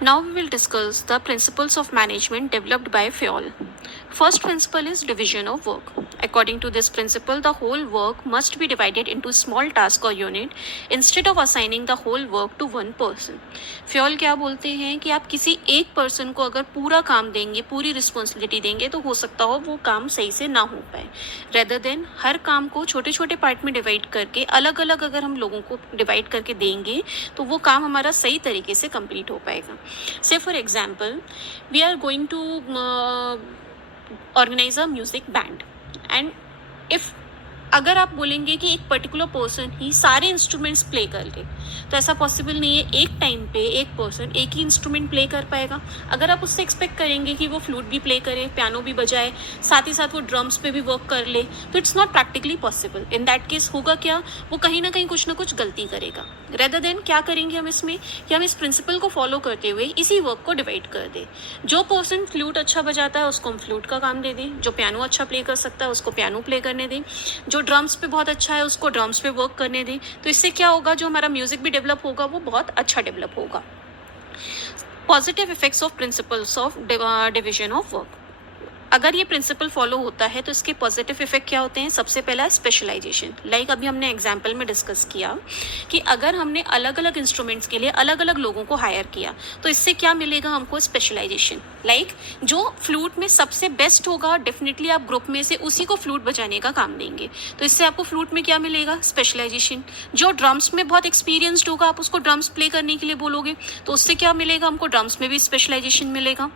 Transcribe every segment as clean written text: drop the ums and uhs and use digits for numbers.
Now we will discuss the principles of management developed by Fayol. First principle is division of work. According to this principle, the whole work must be divided into small tasks or unit instead of assigning the whole work to one person. Fayol क्या बोलते हैं कि आप किसी एक person को अगर पूरा काम देंगे, पूरी रिस्पॉन्सिबिलिटी देंगे, तो हो सकता हो वो काम सही से ना हो पाए, रेदर देन हर काम को छोटे छोटे पार्ट में डिवाइड करके अलग अलग अगर हम लोगों को डिवाइड करके देंगे तो वो काम हमारा सही तरीके से कंप्लीट हो पाएगा. Say for example, we are going to organize a music band, and if अगर आप बोलेंगे कि एक पर्टिकुलर पर्सन ही सारे इंस्ट्रूमेंट्स प्ले कर ले, तो ऐसा पॉसिबल नहीं है. एक टाइम पे एक पर्सन एक ही इंस्ट्रूमेंट प्ले कर पाएगा. अगर आप उससे एक्सपेक्ट करेंगे कि वो फ्लूट भी प्ले करे, पियानो भी बजाए, साथ ही साथ वो ड्रम्स पे भी वर्क कर ले, तो it's not practically possible. In that case होगा क्या, वो कहीं ना कुछ गलती करेगा. रेदर देन क्या करेंगे हम इसमें कि हम इस प्रिंसिपल को फॉलो करते हुए इसी वर्क को डिवाइड कर दें. जो पर्सन फ्लूट अच्छा बजाता है उसको हम फ्लूट का काम दे दें, जो पियानो अच्छा प्ले कर सकता है उसको पियानो प्ले करने दें, जो ड्रम्स पे बहुत अच्छा है उसको ड्रम्स पे वर्क करने दें. तो इससे क्या होगा, जो हमारा म्यूजिक भी डेवलप होगा वो बहुत अच्छा डेवलप होगा. Positive effects of principles of division of work. अगर ये प्रिंसिपल फॉलो होता है तो इसके पॉजिटिव इफेक्ट क्या होते हैं. सबसे पहला है स्पेशलाइजेशन. लाइक अभी हमने एग्जाम्पल में डिस्कस किया कि अगर हमने अलग अलग इंस्ट्रूमेंट्स के लिए अलग अलग लोगों को हायर किया तो इससे क्या मिलेगा हमको, स्पेशलाइजेशन. लाइक जो फ्लूट में सबसे बेस्ट होगा डेफिनेटली आप ग्रुप में से उसी को फ्लूट बजाने का काम देंगे, तो इससे आपको फ्लूट में क्या मिलेगा, स्पेशलाइजेशन. जो ड्रम्स में बहुत एक्सपीरियंसड होगा आप उसको ड्रम्स प्ले करने के लिए बोलोगे, तो उससे क्या मिलेगा हमको, ड्रम्स में भी स्पेशलाइजेशन मिलेगा.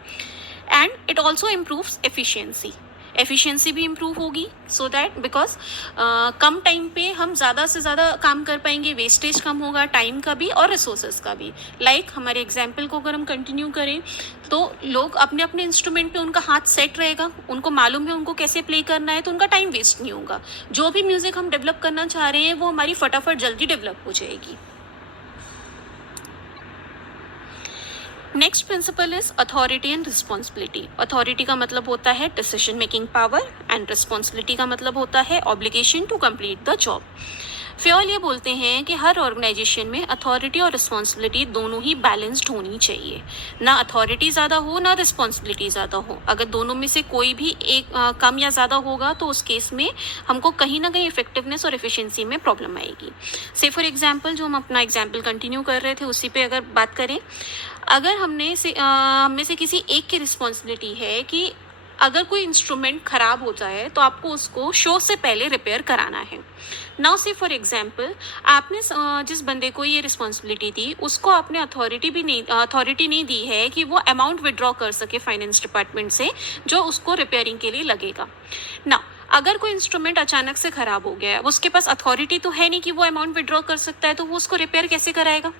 And it also improves efficiency भी इम्प्रूव होगी, so that because come time पे हम ज़्यादा से ज़्यादा काम कर पाएंगे, वेस्टेज कम होगा टाइम का भी और रिसोर्सेज का भी. लाइक हमारे एग्जाम्पल को अगर हम कंटिन्यू करें तो लोग अपने अपने इंस्ट्रूमेंट पे उनका हाथ सेट रहेगा, उनको मालूम है उनको कैसे प्ले करना है, तो उनका टाइम वेस्ट नहीं होगा. जो भी म्यूज़िक हम डेवलप करना चाह रहे हैं वो हमारी फटाफट जल्दी डेवलप हो जाएगी. Next principle is authority and responsibility. Authority का मतलब होता है decision making power and responsibility का मतलब होता है obligation to complete the job. Fayol ये बोलते हैं कि हर ऑर्गेनाइजेशन में अथॉरिटी और रिस्पॉन्सिबिलिटी दोनों ही बैलेंस्ड होनी चाहिए. ना अथॉरिटी ज़्यादा हो ना रिस्पॉन्सिबिलिटी ज़्यादा हो. अगर दोनों में से कोई भी एक कम या ज़्यादा होगा तो उस केस में हमको कहीं ना कहीं इफेक्टिवनेस और एफिशिएंसी में प्रॉब्लम आएगी. से फॉर एग्जांपल जो हम अपना एग्जांपल कंटिन्यू कर रहे थे उसी पे अगर बात करें, अगर हम में से किसी एक की रिस्पॉन्सिबिलिटी है कि अगर कोई इंस्ट्रूमेंट ख़राब हो जाए तो आपको उसको शो से पहले रिपेयर कराना है. नाउ से फॉर एग्जांपल आपने जिस बंदे को ये रिस्पॉन्सिबिलिटी दी उसको आपने अथॉरिटी नहीं दी है कि वो अमाउंट विड्रॉ कर सके फाइनेंस डिपार्टमेंट से जो उसको रिपेयरिंग के लिए लगेगा. ना अगर कोई इंस्ट्रूमेंट अचानक से ख़राब हो गया है, उसके पास अथॉरिटी तो है नहीं कि वो अमाउंट विड्रॉ कर सकता है, तो वो उसको रिपेयर कैसे कराएगा.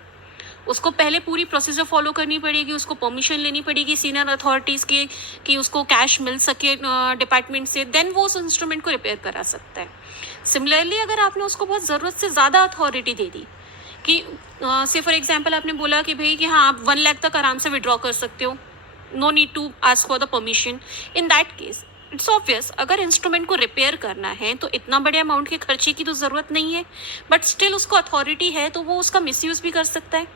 उसको पहले पूरी प्रोसीजर फॉलो करनी पड़ेगी, उसको परमिशन लेनी पड़ेगी सीनियर अथॉरिटीज़ की कि उसको कैश मिल सके डिपार्टमेंट से, देन वो उस इंस्ट्रूमेंट को रिपेयर करा सकता है. सिमिलरली अगर आपने उसको बहुत ज़रूरत से ज़्यादा अथॉरिटी दे दी कि से फॉर एग्जांपल आपने बोला कि भाई कि हाँ आप 1 लाख तक आराम से विड्रॉ कर सकते हो, no need to ask for the permission, in that case it's obvious अगर इंस्ट्रूमेंट को रिपेयर करना है तो इतना बड़े अमाउंट के खर्चे की तो ज़रूरत नहीं है, बट स्टिल उसको अथॉरिटी है तो वो उसका मिसयूज़ भी कर सकता है.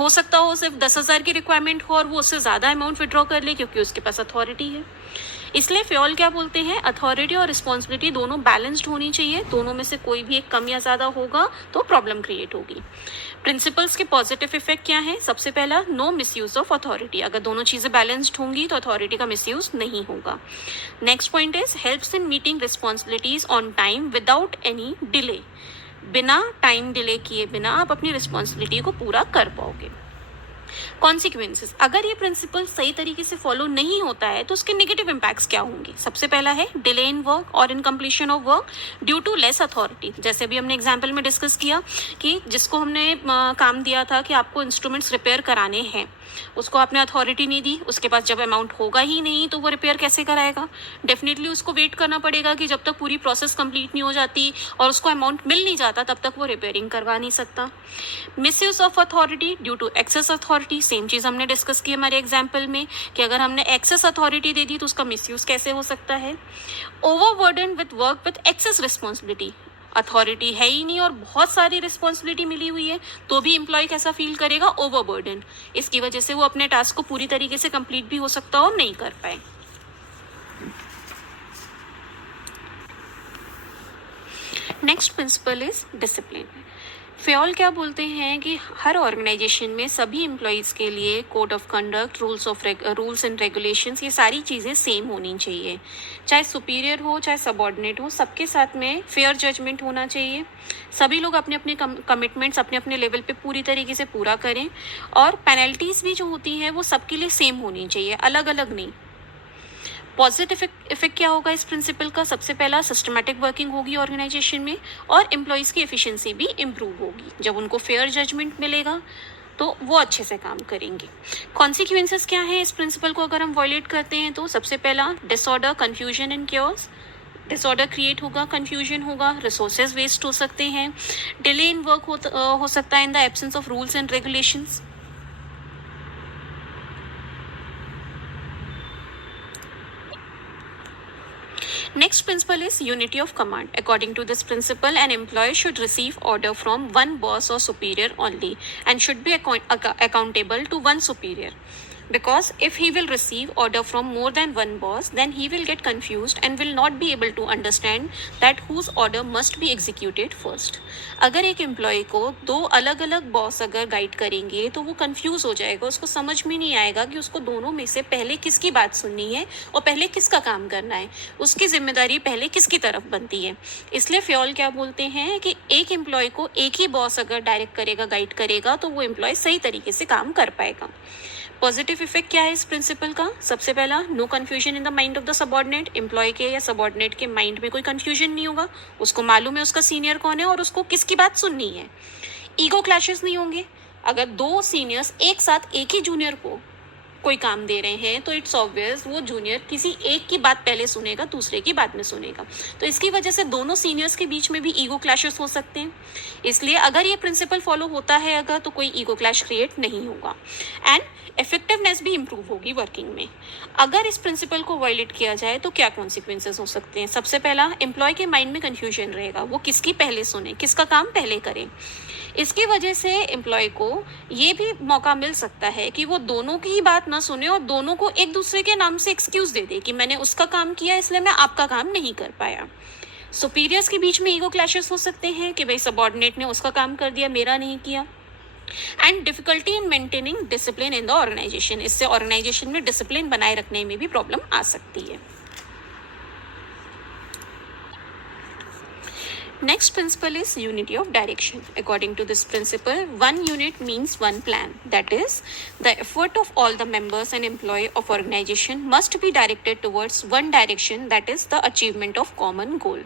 हो सकता हो सिर्फ 10,000 की रिक्वायरमेंट हो और वो उससे ज़्यादा अमाउंट विड्रॉ कर ले क्योंकि उसके पास अथॉरिटी है. इसलिए फ्योल क्या बोलते हैं, अथॉरिटी और रिस्पॉन्सिबिलिटी दोनों बैलेंस्ड होनी चाहिए. दोनों में से कोई भी एक कम या ज़्यादा होगा तो प्रॉब्लम क्रिएट होगी. प्रिंसिपल्स के पॉजिटिव इफेक्ट क्या है, सबसे पहला नो मिसयूज ऑफ अथॉरिटी. अगर दोनों चीज़ें बैलेंस्ड होंगी तो अथॉरिटी का मिसयूज नहीं होगा. Next point is helps in meeting responsibilities on time without any delay. बिना टाइम डिले किए बिना आप अपनी रिस्पॉन्सिबिलिटी को पूरा कर पाओगे. कॉन्सिक्वेंसेस, अगर ये प्रिंसिपल सही तरीके से फॉलो नहीं होता है तो उसके नेगेटिव इम्पैक्ट्स क्या होंगे. सबसे पहला है डिले इन वर्क और in completion of work due to less authority. जैसे अभी हमने एग्जांपल में डिस्कस किया कि जिसको हमने काम दिया था कि आपको इंस्ट्रूमेंट्स रिपेयर कराने हैं, उसको आपने अथॉरिटी नहीं दी, उसके पास जब अमाउंट होगा ही नहीं तो वो रिपेयर कैसे कराएगा. डेफिनेटली उसको वेट करना पड़ेगा कि जब तक पूरी प्रोसेस कंप्लीट नहीं हो जाती और उसको अमाउंट मिल नहीं जाता तब तक वो रिपेयरिंग करवा नहीं सकता. Misuse of authority due to excess authority, same चीज़ हमने डिस्कस की हमारे एग्जाम्पल में कि अगर हमने एक्सेस अथॉरिटी दे दी तो उसका मिसयूज कैसे हो सकता है. Overburden with work with excess responsibility, authority है ही नहीं और बहुत सारी रिस्पॉन्सिबिलिटी मिली हुई है, तो भी एम्प्लॉय कैसा फील करेगा? ओवरबर्डन। इसकी वजह से वो अपने टास्क को पूरी तरीके से कंप्लीट भी हो सकता है और नहीं कर पाए। Next principle is discipline. Fayol क्या बोलते हैं कि हर ऑर्गेनाइजेशन में सभी एम्प्लॉयज़ के लिए code of conduct, rules and regulations, ये सारी चीज़ें सेम होनी चाहिए। चाहे सुपीरियर हो चाहे सबॉर्डिनेट हो, सबके साथ में फेयर जजमेंट होना चाहिए। सभी लोग अपने अपने कमिटमेंट्स अपने अपने लेवल पे पूरी तरीके से पूरा करें, और पेनल्टीज़ भी जो होती हैं वो सबके लिए सेम होनी चाहिए, अलग अलग नहीं। पॉजिटिव इफेक्ट क्या होगा इस प्रिंसिपल का? सबसे पहला, सिस्टमैटिक वर्किंग होगी ऑर्गेनाइजेशन में, और एम्प्लॉयज़ की एफिशिएंसी भी इम्प्रूव होगी। जब उनको फेयर जजमेंट मिलेगा तो वो अच्छे से काम करेंगे। कॉन्सिक्वेंसेस क्या हैं इस प्रिंसिपल को अगर हम वायलेट करते हैं? तो सबसे पहला, disorder, confusion and cures. Disorder create होगा, कन्फ्यूजन होगा, रिसोर्सेज वेस्ट हो सकते हैं, डिले इन वर्क हो सकता है in the absence of rules and regulations. Next principle is unity of command. According to this principle, an employee should receive order from one boss or superior only and should be accountable to one superior. Because if he will receive order from more than one boss, then he will get confused and will not be able to understand that whose order must be executed first. अगर एक employ को दो अलग अलग boss अगर guide करेंगे तो वो कंफ्यूज हो जाएगा, उसको समझ में नहीं आएगा कि उसको दोनों में से पहले किसकी बात सुननी है और पहले किसका काम करना है, उसकी जिम्मेदारी पहले किसकी तरफ बनती है। इसलिए फ्योल क्या बोलते हैं कि एक एम्प्लॉय को एक ही बॉस अगर डायरेक्ट करेगा, गाइड करेगा, तो वो एम्प्लॉय सही तरीके से काम कर पाएगा। पॉजिटिव इफेक्ट क्या है इस प्रिंसिपल का? सबसे पहला, no confusion in the mind of the subordinate. Employee के या सबॉर्डिनेट के माइंड में कोई कन्फ्यूजन नहीं होगा, उसको मालूम है उसका सीनियर कौन है और उसको किसकी बात सुननी है। ईगो क्लैशेस नहीं होंगे। अगर दो सीनियर्स एक साथ एक ही जूनियर को कोई काम दे रहे हैं तो इट्स ऑब्वियस वो जूनियर किसी एक की बात पहले सुनेगा, दूसरे की बाद में सुनेगा। तो इसकी वजह से दोनों सीनियर्स के बीच में भी ईगो क्लैशेस हो सकते हैं। इसलिए अगर ये प्रिंसिपल फॉलो होता है अगर, तो कोई ईगो क्लैश क्रिएट नहीं होगा एंड इफेक्टिवनेस भी इंप्रूव होगी वर्किंग में। अगर इस प्रिंसिपल को वायलेट किया जाए तो क्या कॉन्सिक्वेंसेस हो सकते हैं? सबसे पहला, एम्प्लॉय के माइंड में कन्फ्यूजन रहेगा, वो किसकी पहले सुने, किसका काम पहले करें। इसकी वजह से एम्प्लॉय को ये भी मौका मिल सकता है कि वो दोनों की ही बात ना सुने और दोनों को एक दूसरे के नाम से एक्सक्यूज दे दे कि मैंने उसका काम किया इसलिए मैं आपका काम नहीं कर पाया। सुपीरियर्स के बीच में ईगो क्लैशेस हो सकते हैं कि भाई सबॉर्डिनेट ने उसका काम कर दिया, मेरा नहीं किया। And difficulty in maintaining discipline in the organisation, इससे ऑर्गेनाइजेशन में डिसिप्लिन बनाए रखने में भी प्रॉब्लम आ सकती है। Next principle is unity of direction. According to this principle, one unit means one plan. That is, the effort of all the members and employee of organization must be directed towards one direction, that is the achievement of common goal.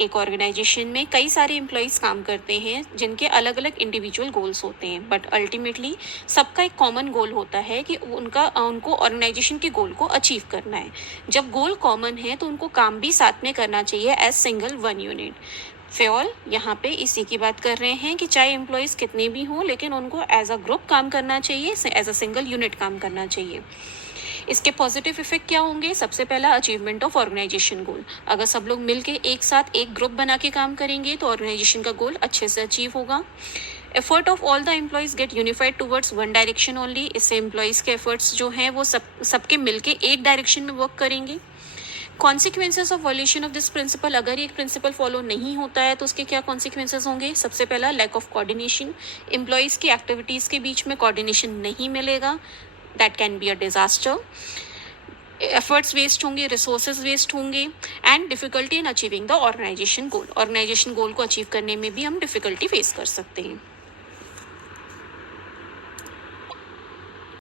एक organisation में कई सारे employees काम करते हैं जिनके अलग अलग इंडिविजुअल गोल्स होते हैं, बट अल्टीमेटली सबका एक कॉमन गोल होता है कि उनको ऑर्गेनाइजेशन के गोल को अचीव करना है। जब गोल कॉमन है तो उनको काम भी साथ में करना चाहिए as single one unit. Fayol यहाँ पे इसी की बात कर रहे हैं कि चाहे एम्प्लॉयज़ कितने भी हों लेकिन उनको एज अ ग्रुप काम करना चाहिए, एज अ सिंगल यूनिट काम करना चाहिए। इसके पॉजिटिव इफेक्ट क्या होंगे? सबसे पहला, अचीवमेंट ऑफ ऑर्गेनाइजेशन गोल। अगर सब लोग मिलके एक साथ एक ग्रुप बना के काम करेंगे तो ऑर्गेनाइजेशन का गोल अच्छे से अचीव होगा। Effort of all the employees get unified towards one direction only. इससे एम्प्लॉयज़ के एफर्ट्स जो हैं वो सबके मिलके एक डायरेक्शन में वर्क करेंगे। Consequences of violation of this principle, अगर ये प्रिंसिपल फॉलो नहीं होता है तो उसके क्या कॉन्सिक्वेंसेज होंगे? सबसे पहला, लैक ऑफ कोऑर्डिनेशन। एम्प्लॉयज़ की एक्टिविटीज़ के बीच में कोऑर्डिनेशन नहीं मिलेगा, that can be a disaster. Efforts waste होंगे, रिसोर्सेज वेस्ट होंगे and difficulty in achieving the organisation goal. Organisation goal को अचीव करने में भी हम डिफिकल्टी फेस कर सकते हैं।